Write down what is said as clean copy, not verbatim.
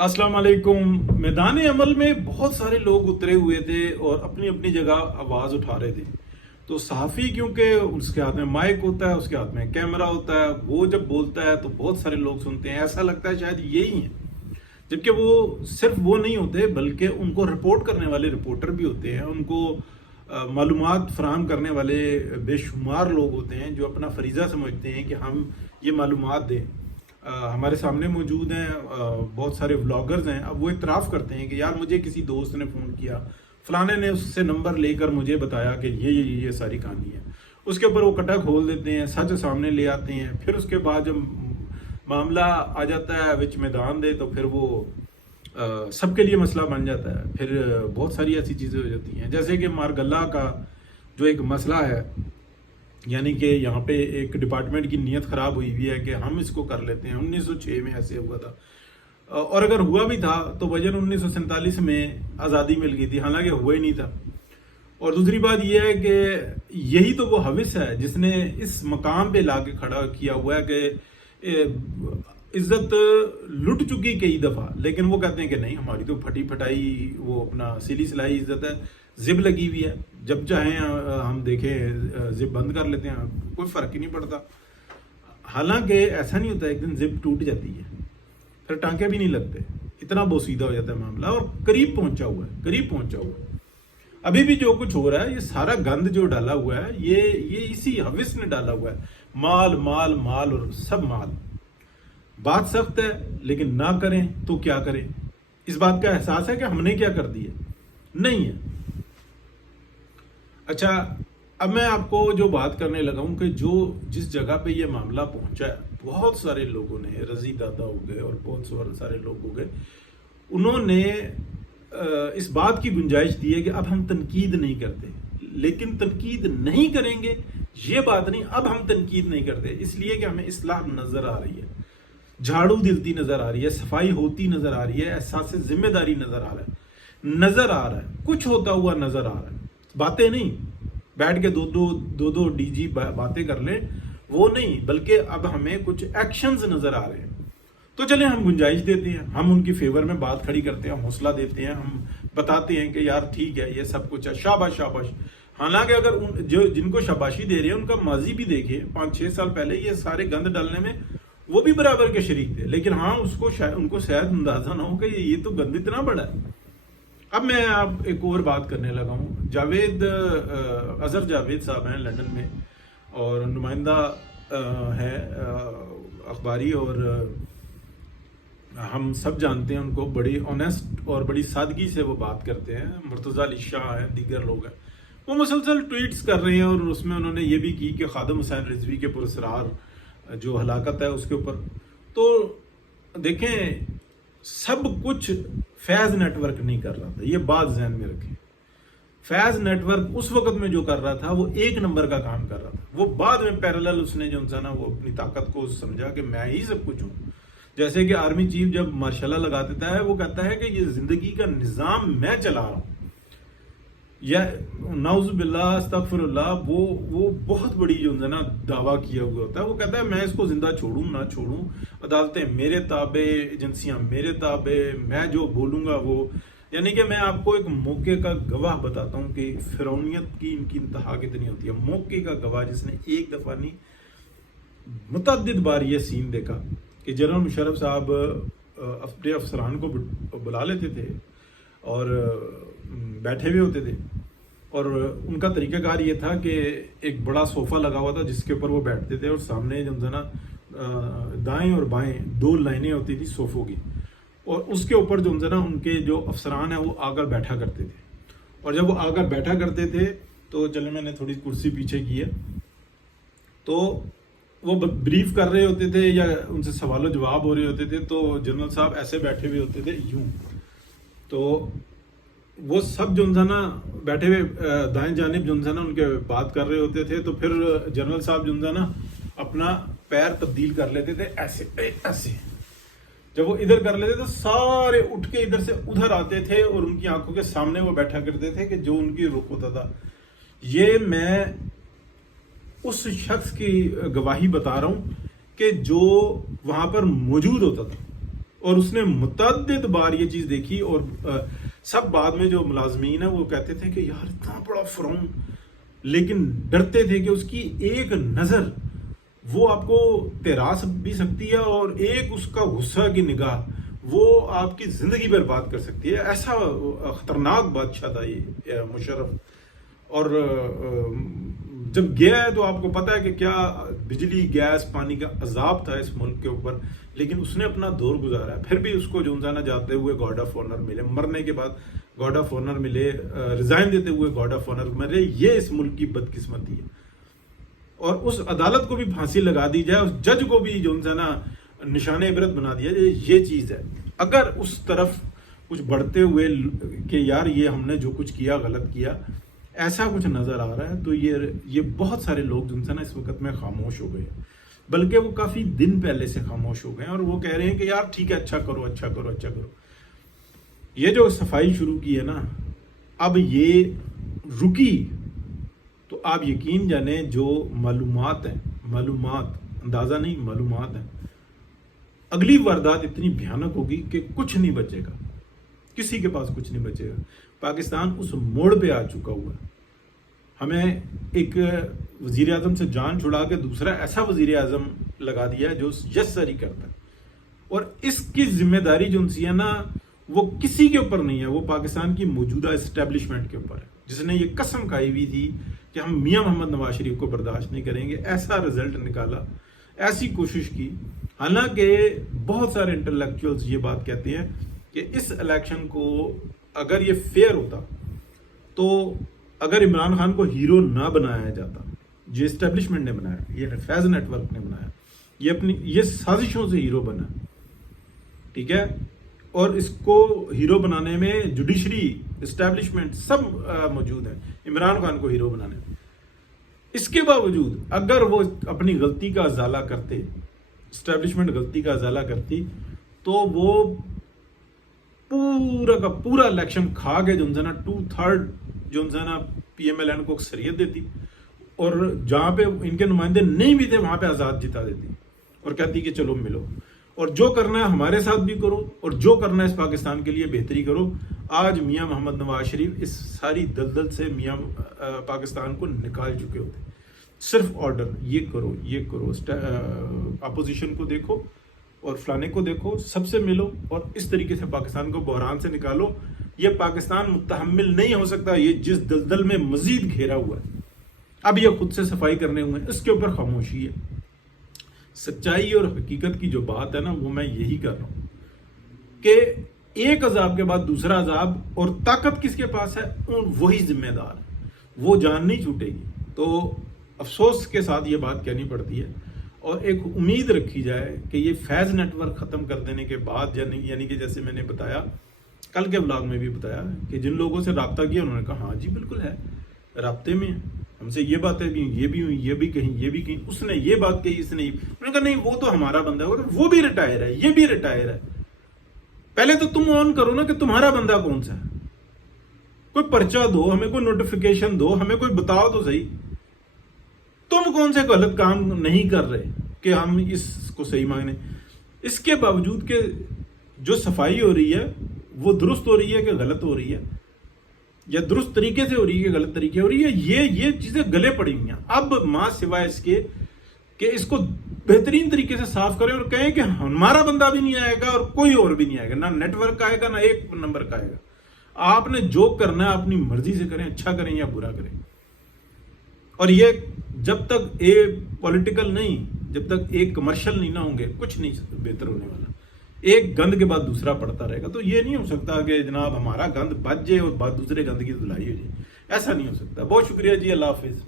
अस्सलाम वालेकुम। मैदान अमल में बहुत सारे लोग उतरे हुए थे और अपनी अपनी जगह आवाज़ उठा रहे थे। तो सहाफ़ी, क्योंकि उसके हाथ में माइक होता है, उसके हाथ में कैमरा होता है, वो जब बोलता है तो बहुत सारे लोग सुनते हैं। ऐसा लगता है शायद यही है, जबकि वो सिर्फ वो नहीं होते, बल्कि उनको रिपोर्ट करने वाले रिपोर्टर भी होते हैं। उनको मालूमात फराहम करने वाले बेशुमार लोग होते हैं जो अपना फरीज़ा समझते हैं कि हम ये मालूमात दें। हमारे सामने मौजूद हैं बहुत सारे व्लॉगर्स हैं। अब वो इतराफ़ करते हैं कि यार मुझे किसी दोस्त ने फ़ोन किया, फलाने ने उससे नंबर लेकर मुझे बताया कि ये सारी कहानी है। उसके ऊपर वो कटा खोल देते हैं, सच सामने ले आते हैं। फिर उसके बाद जब मामला आ जाता है विच मैदान दे, तो फिर वो सबके लिए मसला बन जाता है। फिर बहुत सारी ऐसी चीज़ें हो जाती हैं, जैसे कि मारगल्ला का जो एक मसला है, यानी कि यहाँ पे एक डिपार्टमेंट की नीयत ख़राब हुई हुई है कि हम इसको कर लेते हैं। 1906 में ऐसे हुआ था, और अगर हुआ भी था तो वजन 1947 में आज़ादी मिल गई थी, हालांकि हुआ ही नहीं था। और दूसरी बात यह है कि यही तो वो हविस है जिसने इस मकाम पे लाके खड़ा किया हुआ है कि इज्जत लुट चुकी कई दफ़ा, लेकिन वो कहते हैं कि नहीं, हमारी तो फटी फटाई वो अपना सिली सिलाई इज्जत है, जिब लगी हुई है, जब चाहें हम देखें जिब बंद कर लेते हैं, कोई फ़र्क ही नहीं पड़ता। हालांकि ऐसा नहीं होता, एक दिन जिब टूट जाती है, फिर टांके भी नहीं लगते, इतना बोसीदा हो जाता है मामला। और करीब पहुंचा हुआ है, करीब पहुंचा हुआ है। अभी भी जो कुछ हो रहा है, ये सारा गंद जो डाला हुआ है, ये इसी हविस ने डाला हुआ है। माल माल माल और सब माल। बात सख्त है, लेकिन ना करें तो क्या करें। इस बात का एहसास है कि हमने क्या कर दिया, नहीं है। अच्छा, अब मैं आपको जो बात करने लगा हूं कि जो जिस जगह पे ये मामला पहुंचा है, बहुत सारे लोगों ने, रजी दादा हो गए और बहुत सारे लोग हो गए, उन्होंने इस बात की गुंजाइश दी है कि अब हम तनकीद नहीं करते। लेकिन तनकीद नहीं करेंगे ये बात नहीं, अब हम तनकीद नहीं करते इसलिए कि हमें इस्लाह नजर आ रही है, झाड़ू दिलती नजर आ रही है, सफाई होती नजर आ रही है, एहसास जिम्मेदारी नजर आ रहा है, कुछ होता हुआ नजर आ रहा है। बातें नहीं, बैठ के दो डीजी बातें कर ले, वो नहीं, बल्कि अब हमें कुछ एक्शंस नजर आ रहे हैं। तो चले, हम गुंजाइश देते हैं, हम उनकी फेवर में बात खड़ी करते हैं, हौसला देते हैं, हम बताते हैं कि यार ठीक है, ये सब कुछ है, शाबाश शाबाश। हालांकि अगर जो जिनको शाबाशी दे रहे हैं उनका माजी भी देखिए, 5-6 साल पहले ये सारे गंद डालने में वो भी बराबर के शरीक थे, लेकिन हाँ उनको शायद अंदाजा ना हो कि ये तो गंद इतना बड़ा है। अब मैं आप एक और बात करने लगा हूँ। अजहर जावेद साहब हैं लंदन में, और नुमाइंदा है अखबारी, और हम सब जानते हैं उनको, बड़ी ऑनेस्ट और बड़ी सादगी से वो बात करते हैं। मुर्तज़ा अली शाह हैं, दीगर लोग हैं, वो मुसलसल ट्वीट्स कर रहे हैं, और उसमें उन्होंने ये भी की कि खादम हुसैन रिजवी के पुरस्कार जो हलाकत है उसके ऊपर। तो देखें, सब कुछ फैज़ नेटवर्क नहीं कर रहा था, ये बात ज़हन में रखें। फैज़ नेटवर्क उस वक्त में जो कर रहा था वो एक नंबर का काम कर रहा था। वो बाद में पैरेलल उसने जो था ना, वो अपनी ताकत को समझा कि मैं ही सब कुछ हूँ। जैसे कि आर्मी चीफ जब मार्शल लगा देता है, वो कहता है कि ये जिंदगी का निज़ाम मैं चला रहा हूँ, या नाउज़ुबिल्लाह अस्तगफिरुल्लाह, वो बहुत बड़ी जो है ना दावा किया हुआ होता है। वो कहता है मैं इसको जिंदा छोड़ूं ना छोड़ूं, अदालतें मेरे ताबे, एजेंसियां मेरे ताबे, मैं जो बोलूंगा वो। यानी कि मैं आपको एक मौके का गवाह बताता हूं कि फिरौनियत की इनकी इंतहा कितनी होती है। मौके का गवाह जिसने एक दफा नहीं मुतअद्दिद बार ये सीन देखा कि जनरल मुशर्रफ साहब अपने अफसरान को बुला लेते थे और बैठे हुए होते थे, और उनका तरीकाकार ये था कि एक बड़ा सोफ़ा लगा हुआ था जिसके ऊपर वो बैठते थे, और सामने जो है ना दाएं और बाएं 2 लाइनें होती थी सोफ़ों की, और उसके ऊपर जो है ना उनके जो अफसरान हैं वो आकर बैठा करते थे। और जब वो आकर बैठा करते थे, तो चले मैंने थोड़ी कुर्सी पीछे की है, तो वो ब्रीफ कर रहे होते थे या उनसे सवालों जवाब हो रहे होते थे, तो जनरल साहब ऐसे बैठे हुए होते थे यूं। तो वो सब जो है ना बैठे हुए दाएं जानिब जो है ना उनके बात कर रहे होते थे, तो फिर जनरल साहब जो है ना अपना पैर तब्दील कर लेते थे, ऐसे ऐसे। जब वो इधर कर लेते तो सारे उठ के इधर से उधर आते थे, और उनकी आंखों के सामने वो बैठा करते थे कि जो उनकी रुख होता था। ये मैं उस शख्स की गवाही बता रहा हूं कि जो वहां पर मौजूद होता था। اور اس نے متعدد بار یہ چیز دیکھی، اور سب بعد میں جو ملازمین ہیں وہ کہتے تھے کہ یار اتنا بڑا فرعون، لیکن ڈرتے تھے کہ اس کی ایک نظر وہ آپ کو تیرا بھی سکتی ہے، اور ایک اس کا غصہ کی نگاہ وہ آپ کی زندگی برباد کر سکتی ہے۔ ایسا خطرناک بادشاہ تھا یہ مشرف۔ اور جب گیا ہے تو آپ کو پتا ہے کہ کیا بجلی، گیس، پانی کا عذاب تھا اس ملک کے اوپر، لیکن اس نے اپنا دور گزارا ہے۔ پھر بھی اس کو جو انسان جاتے ہوئے گارڈ آف آنر ملے، مرنے کے بعد گارڈ آف آنر ملے، ریزائن دیتے ہوئے گارڈ آف آنر ملے، یہ اس ملک کی بدقسمتی ہے۔ اور اس عدالت کو بھی پھانسی لگا دی جائے، اس جج کو بھی جو انسان نشان عبرت بنا دیا جائے، یہ چیز ہے۔ اگر اس طرف کچھ بڑھتے ہوئے کہ یار یہ ہم نے جو کچھ کیا غلط کیا، ایسا کچھ نظر آ رہا ہے، تو یہ بہت سارے لوگ جو انسان اس وقت میں خاموش ہو گئے، بلکہ وہ کافی دن پہلے سے خاموش ہو گئے ہیں، اور وہ کہہ رہے ہیں کہ یار ٹھیک ہے، اچھا کرو اچھا کرو اچھا کرو۔ یہ جو صفائی شروع کی ہے نا، اب یہ رکی تو آپ یقین جانیں جو معلومات ہیں، معلومات اندازہ نہیں، معلومات ہیں، اگلی واردات اتنی بھیانک ہوگی کہ کچھ نہیں بچے گا، کسی کے پاس کچھ نہیں بچے گا۔ پاکستان اس موڑ پہ آ چکا ہوا ہے۔ ہمیں ایک وزیر اعظم سے جان چھڑا کے دوسرا ایسا وزیر اعظم لگا دیا ہے جو یس سری کرتا ہے، اور اس کی ذمہ داری جو انسی ہے نا، وہ کسی کے اوپر نہیں ہے، وہ پاکستان کی موجودہ اسٹیبلشمنٹ کے اوپر ہے، جس نے یہ قسم کھائی ہوئی تھی کہ ہم میاں محمد نواز شریف کو برداشت نہیں کریں گے۔ ایسا رزلٹ نکالا، ایسی کوشش کی، حالانکہ بہت سارے انٹلیکچوئلز یہ بات کہتے ہیں کہ اس الیکشن کو اگر یہ فیئر ہوتا، تو اگر عمران خان کو ہیرو نہ بنایا جاتا، جو اسٹیبلشمنٹ نے بنایا، یہ فیض نیٹ ورک نے بنایا، یہ سازشوں سے ہیرو بنا، ٹھیک ہے، اور اس کو ہیرو بنانے میں جوڈیشری، اسٹیبلشمنٹ سب موجود ہیں عمران خان کو ہیرو بنانے میں۔ اس کے باوجود اگر وہ اپنی غلطی کا ازالہ کرتے، اسٹیبلشمنٹ غلطی کا ازالہ کرتی، تو وہ پورا کا پورا الیکشن کھا کے جو انسان 2/3 جو انسان پی ایم ایل این کو اکثریت دیتی، اور جہاں پہ ان کے نمائندے نہیں بھی تھے وہاں پہ آزاد جتا دیتی، اور کہتی کہ چلو ملو، اور جو کرنا ہے ہمارے ساتھ بھی کرو، اور جو کرنا ہے اس پاکستان کے لیے بہتری کرو۔ آج میاں محمد نواز شریف اس ساری دلدل سے پاکستان کو نکال چکے ہوتے، صرف آرڈر، یہ کرو یہ کرو، اپوزیشن کو دیکھو اور فلانے کو دیکھو، سب سے ملو، اور اس طریقے سے پاکستان کو بحران سے نکالو۔ یہ پاکستان متحمل نہیں ہو سکتا، یہ جس دلدل میں مزید گھیرا ہوا ہے، اب یہ خود سے صفائی کرنے ہوئے ہیں، اس کے اوپر خاموشی ہے۔ سچائی اور حقیقت کی جو بات ہے نا، وہ میں یہی کر رہا ہوں کہ ایک عذاب کے بعد دوسرا عذاب، اور طاقت کس کے پاس ہے، وہی ذمہ دار ہے، وہ جان نہیں چھوٹے گی۔ تو افسوس کے ساتھ یہ بات کہنی پڑتی ہے، اور ایک امید رکھی جائے کہ یہ فیض نیٹ ورک ختم کر دینے کے بعد، یعنی کہ جیسے میں نے بتایا کل کے ولاگ میں بھی بتایا کہ جن لوگوں سے رابطہ کیا انہوں نے کہا ہاں جی بالکل ہے، رابطے میں ہم سے یہ باتیں بھی ہوئی، یہ بھی ہوئی، یہ بھی کہیں، یہ بھی کہیں، اس نے یہ بات کہی، اس نے یہ، انہوں نے کہا نہیں وہ تو ہمارا بندہ ہے، وہ بھی ریٹائر ہے، یہ بھی ریٹائر ہے۔ پہلے تو تم آن کرو نا کہ تمہارا بندہ کون سا ہے، کوئی پرچہ دو ہمیں، کوئی نوٹیفیکیشن دو ہمیں، کوئی بتاؤ تو صحیح تم کون سے غلط کام نہیں کر رہے کہ ہم اس کو صحیح مانگنے۔ اس کے باوجود کہ جو صفائی ہو رہی ہے وہ درست ہو رہی ہے کہ غلط ہو رہی ہے، یا درست طریقے سے ہو رہی ہے کہ غلط طریقے ہو رہی ہے، یہ چیزیں گلے پڑی ہوئی ہیں۔ اب ماں سوائے اس کے کہ اس کو بہترین طریقے سے صاف کریں اور کہیں کہ ہمارا بندہ بھی نہیں آئے گا اور کوئی اور بھی نہیں آئے گا، نہ نیٹ ورک آئے گا، نہ ایک نمبر کا آئے گا۔ آپ نے جو کرنا ہے اپنی مرضی سے کریں، اچھا کریں یا برا کریں۔ اور یہ جب تک پولیٹیکل نہیں، جب تک ایک کمرشل نہیں نہ ہوں گے، کچھ نہیں بہتر ہونے والا۔ ایک گند کے بعد دوسرا پڑتا رہے گا، تو یہ نہیں ہو سکتا کہ جناب ہمارا گند بچ جائے اور بعد دوسرے گند کی دھلائی ہو جائے، ایسا نہیں ہو سکتا۔ بہت شکریہ جی، اللہ حافظ۔